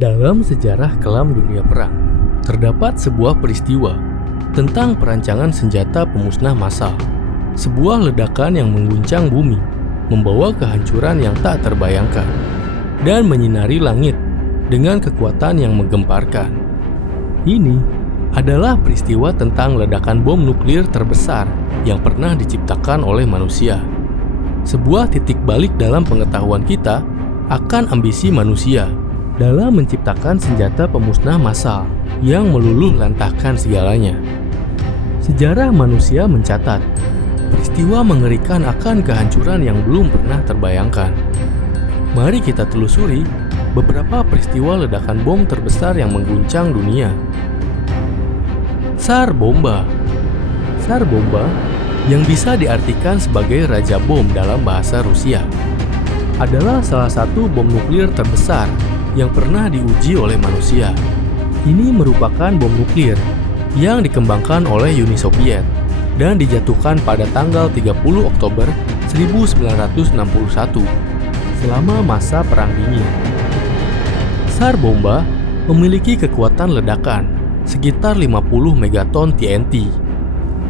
Dalam sejarah kelam dunia perang, terdapat sebuah peristiwa tentang perancangan senjata pemusnah massal. Sebuah ledakan yang mengguncang bumi, membawa kehancuran yang tak terbayangkan, dan menyinari langit dengan kekuatan yang menggemparkan. Ini adalah peristiwa tentang ledakan bom nuklir terbesar yang pernah diciptakan oleh manusia. Sebuah titik balik dalam pengetahuan kita akan ambisi manusia dalam menciptakan senjata pemusnah massal yang meluluh lantahkan segalanya. Sejarah manusia mencatat peristiwa mengerikan akan kehancuran yang belum pernah terbayangkan. Mari kita telusuri beberapa peristiwa ledakan bom terbesar yang mengguncang dunia. Tsar Bomba. Tsar Bomba yang bisa diartikan sebagai Raja Bom dalam bahasa Rusia adalah salah satu bom nuklir terbesar yang pernah diuji oleh manusia. Ini merupakan bom nuklir yang dikembangkan oleh Uni Soviet dan dijatuhkan pada tanggal 30 Oktober 1961 selama masa Perang Dingin. Tsar Bomba memiliki kekuatan ledakan sekitar 50 megaton TNT.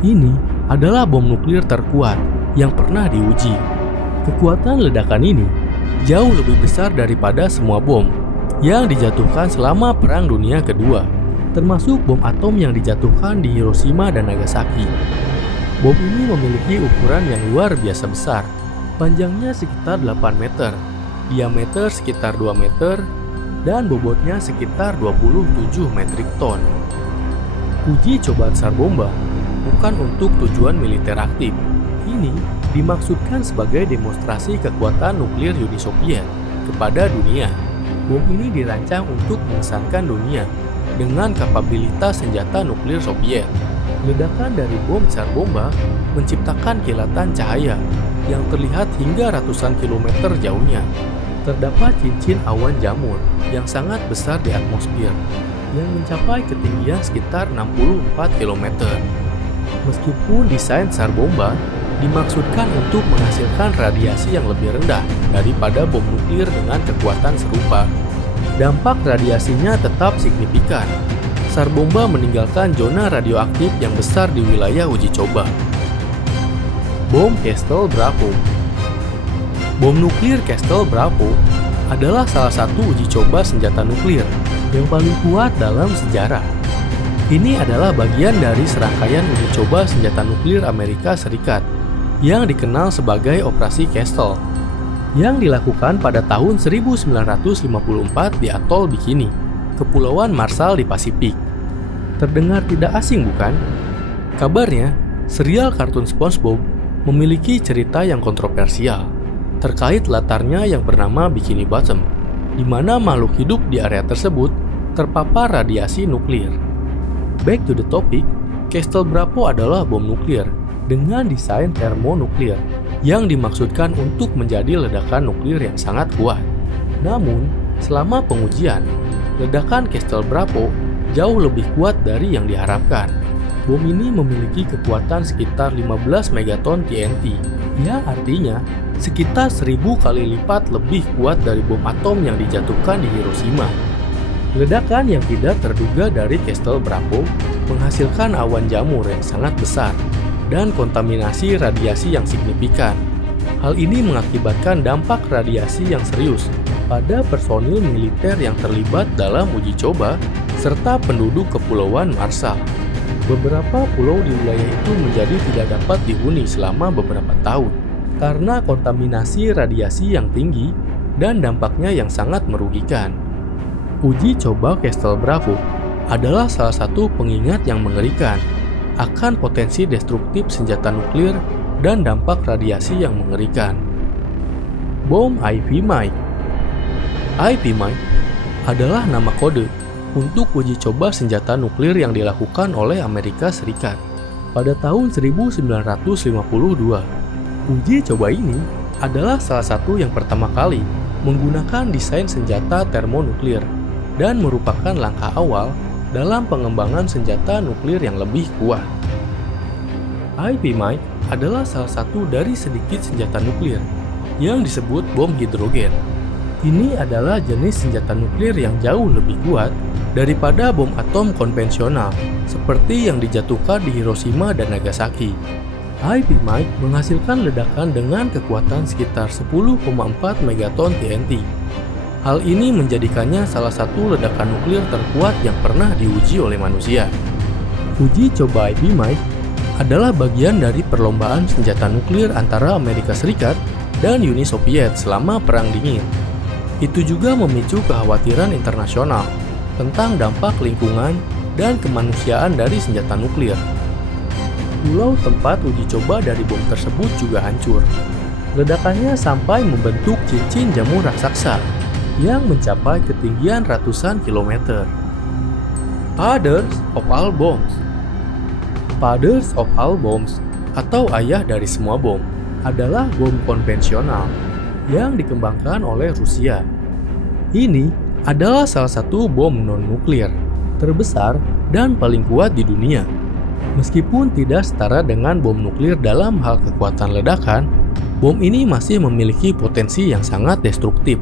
Ini adalah bom nuklir terkuat yang pernah diuji. Kekuatan ledakan ini jauh lebih besar daripada semua bom yang dijatuhkan selama Perang Dunia Kedua, termasuk bom atom yang dijatuhkan di Hiroshima dan Nagasaki. Bom ini memiliki ukuran yang luar biasa besar, panjangnya sekitar 8 meter, diameter sekitar 2 meter, dan bobotnya sekitar 27 metrik ton. Uji coba Tsar Bomba bukan untuk tujuan militer aktif. Ini dimaksudkan sebagai demonstrasi kekuatan nuklir Uni Soviet kepada dunia. Bom ini dirancang untuk mengesankan dunia dengan kapabilitas senjata nuklir Soviet. Ledakan dari bom Tsar Bomba menciptakan kilatan cahaya yang terlihat hingga ratusan kilometer jauhnya. Terdapat cincin awan jamur yang sangat besar di atmosfer yang mencapai ketinggian sekitar 64 km. Meskipun desain Tsar Bomba dimaksudkan untuk menghasilkan radiasi yang lebih rendah daripada bom nuklir dengan kekuatan serupa, dampak radiasinya tetap signifikan. Tsar Bomba meninggalkan zona radioaktif yang besar di wilayah uji coba. Bom Castle Bravo. Bom nuklir Castle Bravo adalah salah satu uji coba senjata nuklir yang paling kuat dalam sejarah. Ini adalah bagian dari serangkaian uji coba senjata nuklir Amerika Serikat yang dikenal sebagai Operasi Castle, yang dilakukan pada tahun 1954 di atol Bikini, Kepulauan Marshall di Pasifik. Terdengar tidak asing bukan? Kabarnya, serial kartun SpongeBob memiliki cerita yang kontroversial terkait latarnya yang bernama Bikini Bottom, di mana makhluk hidup di area tersebut terpapar radiasi nuklir. Back to the topic, Castle Bravo adalah bom nuklir dengan desain termonuklir yang dimaksudkan untuk menjadi ledakan nuklir yang sangat kuat. Namun, selama pengujian, ledakan Castle Bravo jauh lebih kuat dari yang diharapkan. Bom ini memiliki kekuatan sekitar 15 megaton TNT, yang artinya sekitar 1000 kali lipat lebih kuat dari bom atom yang dijatuhkan di Hiroshima. Ledakan yang tidak terduga dari Castle Bravo menghasilkan awan jamur yang sangat besar dan kontaminasi radiasi yang signifikan. Hal ini mengakibatkan dampak radiasi yang serius pada personil militer yang terlibat dalam uji coba serta penduduk Kepulauan Marshall. Beberapa pulau di wilayah itu menjadi tidak dapat dihuni selama beberapa tahun karena kontaminasi radiasi yang tinggi dan dampaknya yang sangat merugikan. Uji coba Castle Bravo adalah salah satu pengingat yang mengerikan akan potensi destruktif senjata nuklir dan dampak radiasi yang mengerikan. Bom Ivy Mike. Ivy Mike adalah nama kode untuk uji coba senjata nuklir yang dilakukan oleh Amerika Serikat pada tahun 1952. Uji coba ini adalah salah satu yang pertama kali menggunakan desain senjata termonuklir dan merupakan langkah awal dalam pengembangan senjata nuklir yang lebih kuat. Ivy Mike adalah salah satu dari sedikit senjata nuklir yang disebut bom hidrogen. Ini adalah jenis senjata nuklir yang jauh lebih kuat daripada bom atom konvensional, seperti yang dijatuhkan di Hiroshima dan Nagasaki. IPMIC menghasilkan ledakan dengan kekuatan sekitar 10,4 megaton TNT. Hal ini menjadikannya salah satu ledakan nuklir terkuat yang pernah diuji oleh manusia. Uji coba IPMIC adalah bagian dari perlombaan senjata nuklir antara Amerika Serikat dan Uni Soviet selama Perang Dingin. Itu juga memicu kekhawatiran internasional tentang dampak lingkungan dan kemanusiaan dari senjata nuklir. Pulau tempat uji coba dari bom tersebut juga hancur. Ledakannya sampai membentuk cincin jamur raksasa yang mencapai ketinggian ratusan kilometer. Fathers of all bombs. Fathers of all bombs atau ayah dari semua bom adalah bom konvensional yang dikembangkan oleh Rusia. Ini adalah salah satu bom non-nuklir terbesar dan paling kuat di dunia. Meskipun tidak setara dengan bom nuklir dalam hal kekuatan ledakan, bom ini masih memiliki potensi yang sangat destruktif.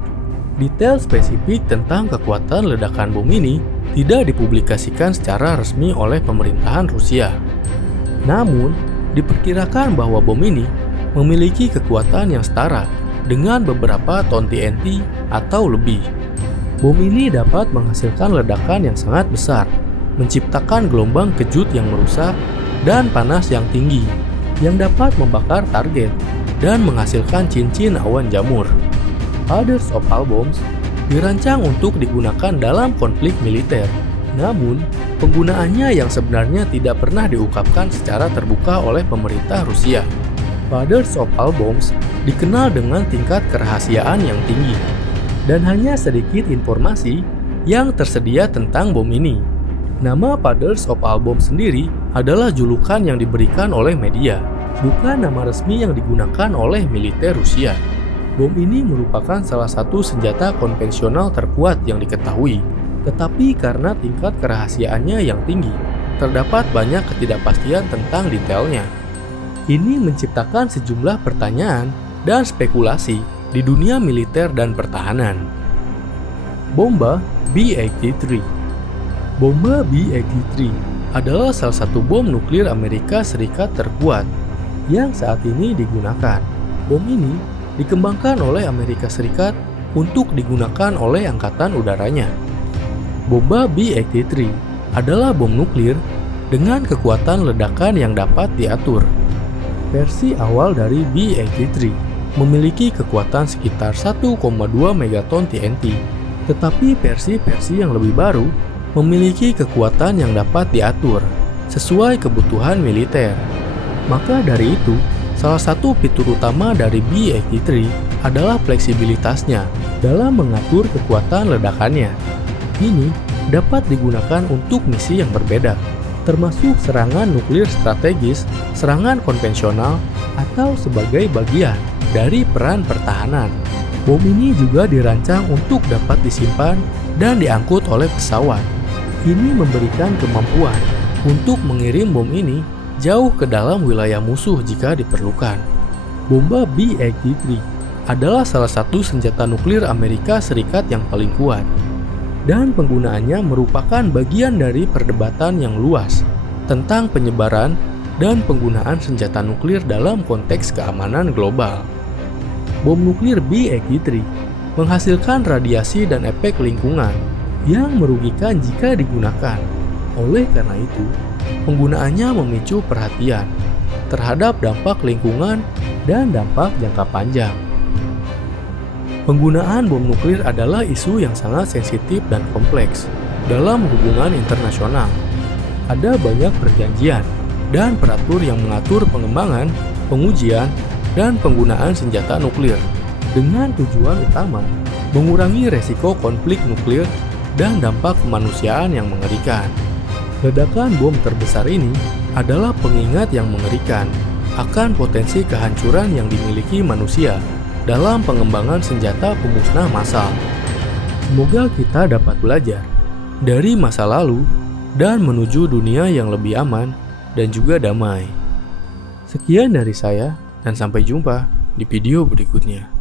Detail spesifik tentang kekuatan ledakan bom ini tidak dipublikasikan secara resmi oleh pemerintahan Rusia. Namun, diperkirakan bahwa bom ini memiliki kekuatan yang setara dengan beberapa ton TNT atau lebih. Bom ini dapat menghasilkan ledakan yang sangat besar, menciptakan gelombang kejut yang merusak dan panas yang tinggi, yang dapat membakar target dan menghasilkan cincin awan jamur. Fathers of all bombs dirancang untuk digunakan dalam konflik militer. Namun, penggunaannya yang sebenarnya tidak pernah diungkapkan secara terbuka oleh pemerintah Rusia. Fathers of all bombs dikenal dengan tingkat kerahasiaan yang tinggi, dan hanya sedikit informasi yang tersedia tentang bom ini. Nama Fathers of all bombs sendiri adalah julukan yang diberikan oleh media, bukan nama resmi yang digunakan oleh militer Rusia. Bom ini merupakan salah satu senjata konvensional terkuat yang diketahui, tetapi karena tingkat kerahasiaannya yang tinggi, terdapat banyak ketidakpastian tentang detailnya. Ini menciptakan sejumlah pertanyaan dan spekulasi di dunia militer dan pertahanan. Bomba B-83. Bomba B-83 adalah salah satu bom nuklir Amerika Serikat terkuat yang saat ini digunakan. Bom ini dikembangkan oleh Amerika Serikat untuk digunakan oleh angkatan udaranya. Bomba B-83 adalah bom nuklir dengan kekuatan ledakan yang dapat diatur. Versi awal dari B-83 memiliki kekuatan sekitar 1,2 megaton TNT, tetapi versi-versi yang lebih baru memiliki kekuatan yang dapat diatur sesuai kebutuhan militer. Maka dari itu, salah satu fitur utama dari B-83 adalah fleksibilitasnya dalam mengatur kekuatan ledakannya. Ini dapat digunakan untuk misi yang berbeda, termasuk serangan nuklir strategis, serangan konvensional, atau sebagai bagian dari peran pertahanan. Bom ini juga dirancang untuk dapat disimpan dan diangkut oleh pesawat. Ini memberikan kemampuan untuk mengirim bom ini jauh ke dalam wilayah musuh jika diperlukan. Bomba B-83 adalah salah satu senjata nuklir Amerika Serikat yang paling kuat, dan penggunaannya merupakan bagian dari perdebatan yang luas tentang penyebaran dan penggunaan senjata nuklir dalam konteks keamanan global. Bom nuklir B-83 menghasilkan radiasi dan efek lingkungan yang merugikan jika digunakan. Oleh karena itu, penggunaannya memicu perhatian terhadap dampak lingkungan dan dampak jangka panjang. Penggunaan bom nuklir adalah isu yang sangat sensitif dan kompleks dalam hubungan internasional. Ada banyak perjanjian dan peratur yang mengatur pengembangan, pengujian, dan penggunaan senjata nuklir dengan tujuan utama mengurangi resiko konflik nuklir dan dampak kemanusiaan yang mengerikan. Ledakan bom terbesar ini adalah pengingat yang mengerikan akan potensi kehancuran yang dimiliki manusia dalam pengembangan senjata pemusnah massal. Semoga kita dapat belajar dari masa lalu dan menuju dunia yang lebih aman dan juga damai. Sekian dari saya, dan sampai jumpa di video berikutnya.